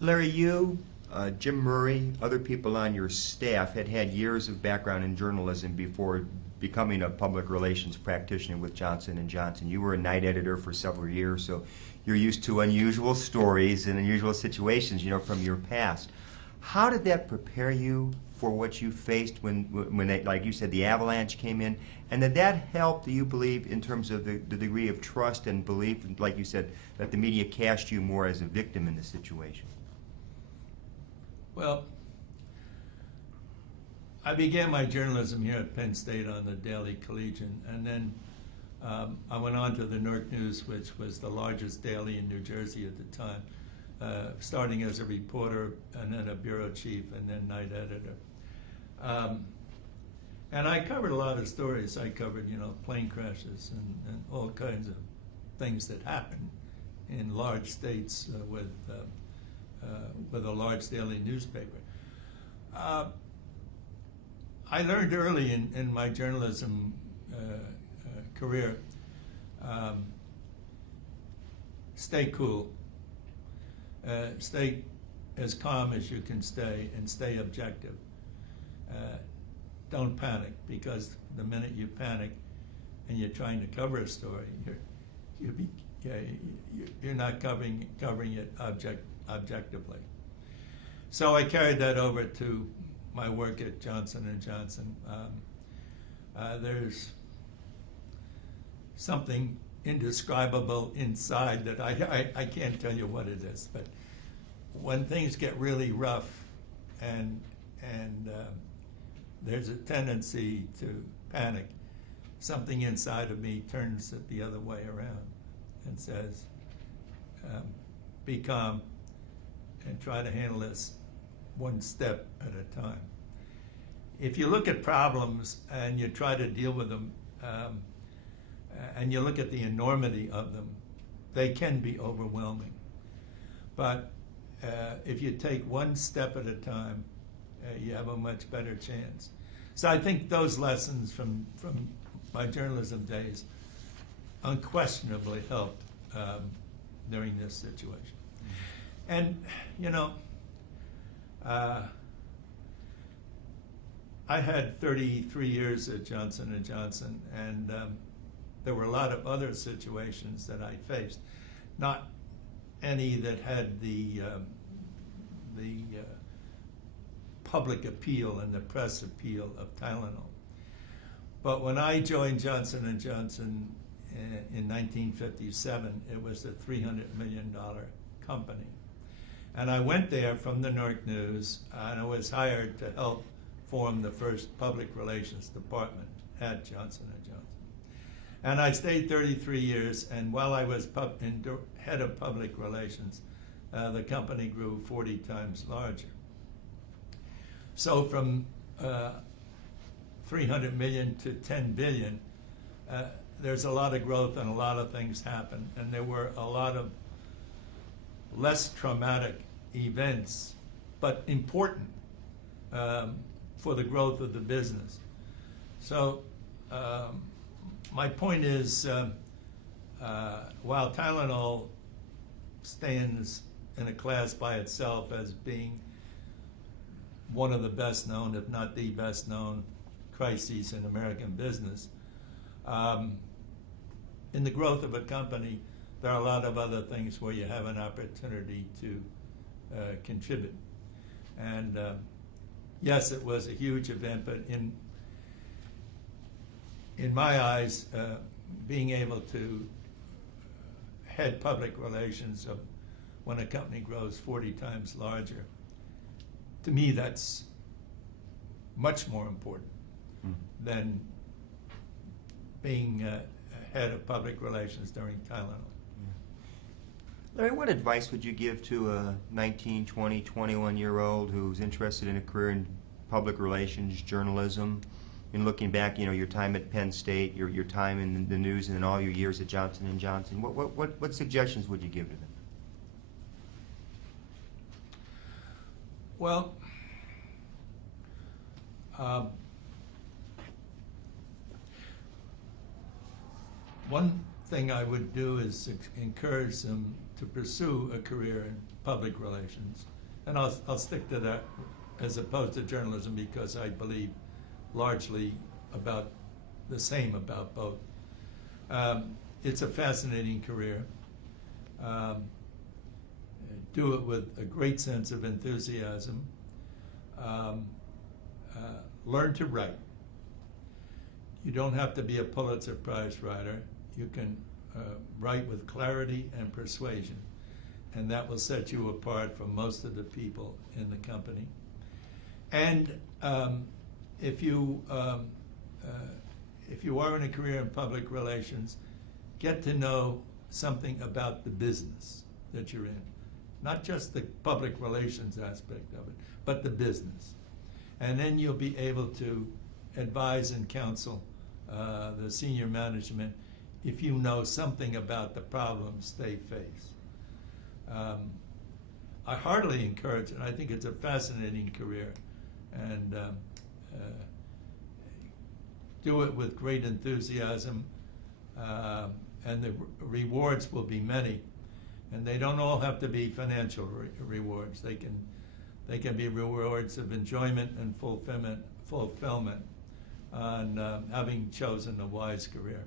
Larry, you, Jim Murray, other people on your staff had years of background in journalism before becoming a public relations practitioner with Johnson & Johnson. You were a night editor for several years, so you're used to unusual stories and unusual situations, from your past. How did that prepare you for what you faced when they, like you said, the avalanche came in? And did that help, do you believe, in terms of the degree of trust and belief, like you said, that the media cast you more as a victim in the situation? Well, I began my journalism here at Penn State on the Daily Collegian, and then I went on to the Newark News, which was the largest daily in New Jersey at the time, starting as a reporter and then a bureau chief and then night editor. And I covered a lot of stories. I covered, plane crashes and all kinds of things that happen in large states with a large daily newspaper. I learned early in my journalism career, stay cool, stay as calm as you can stay, and stay objective. Don't panic, because the minute you panic and you're trying to cover a story, you're not covering it objectively. So I carried that over to my work at Johnson & Johnson. There's something indescribable inside that I can't tell you what it is, but when things get really rough and there's a tendency to panic, something inside of me turns it the other way around and says, be calm and try to handle this one step at a time. If you look at problems and you try to deal with them, and you look at the enormity of them, they can be overwhelming. But if you take one step at a time, you have a much better chance. So I think those lessons from my journalism days unquestionably helped during this situation. And, I had 33 years at Johnson & Johnson, and there were a lot of other situations that I faced, not any that had the public appeal and the press appeal of Tylenol. But when I joined Johnson & Johnson in 1957, it was a $300 million company. And I went there from the Newark News, and I was hired to help form the first public relations department at Johnson & Johnson. And I stayed 33 years, and while I was head of public relations, the company grew 40 times larger. So from 300 million to 10 billion, there's a lot of growth and a lot of things happen, and there were a lot of less traumatic events, but important for the growth of the business. So my point is, while Tylenol stands in a class by itself as being one of the best known, if not the best known, crises in American business, in the growth of a company, there are a lot of other things where you have an opportunity to contribute. And yes, it was a huge event, but in my eyes, being able to head public relations of when a company grows 40 times larger, to me that's much more important than being head of public relations during Tylenol. Larry, what advice would you give to a 19, 20, 21-year-old who's interested in a career in public relations, journalism, and looking back, your time at Penn State, your time in the news, and then all your years at Johnson & Johnson? What suggestions would you give to them? Well, one thing I would do is encourage them to pursue a career in public relations. And I'll stick to that as opposed to journalism because I believe largely about the same about both. It's a fascinating career. Do it with a great sense of enthusiasm. Learn to write. You don't have to be a Pulitzer Prize writer. You can write with clarity and persuasion, and that will set you apart from most of the people in the company. And if you are in a career in public relations, get to know something about the business that you're in. Not just the public relations aspect of it, but the business. And then you'll be able to advise and counsel the senior management if you know something about the problems they face. I heartily encourage it. I think it's a fascinating career. And do it with great enthusiasm. And the rewards will be many. And they don't all have to be financial rewards. They can be rewards of enjoyment and fulfillment on having chosen a wise career.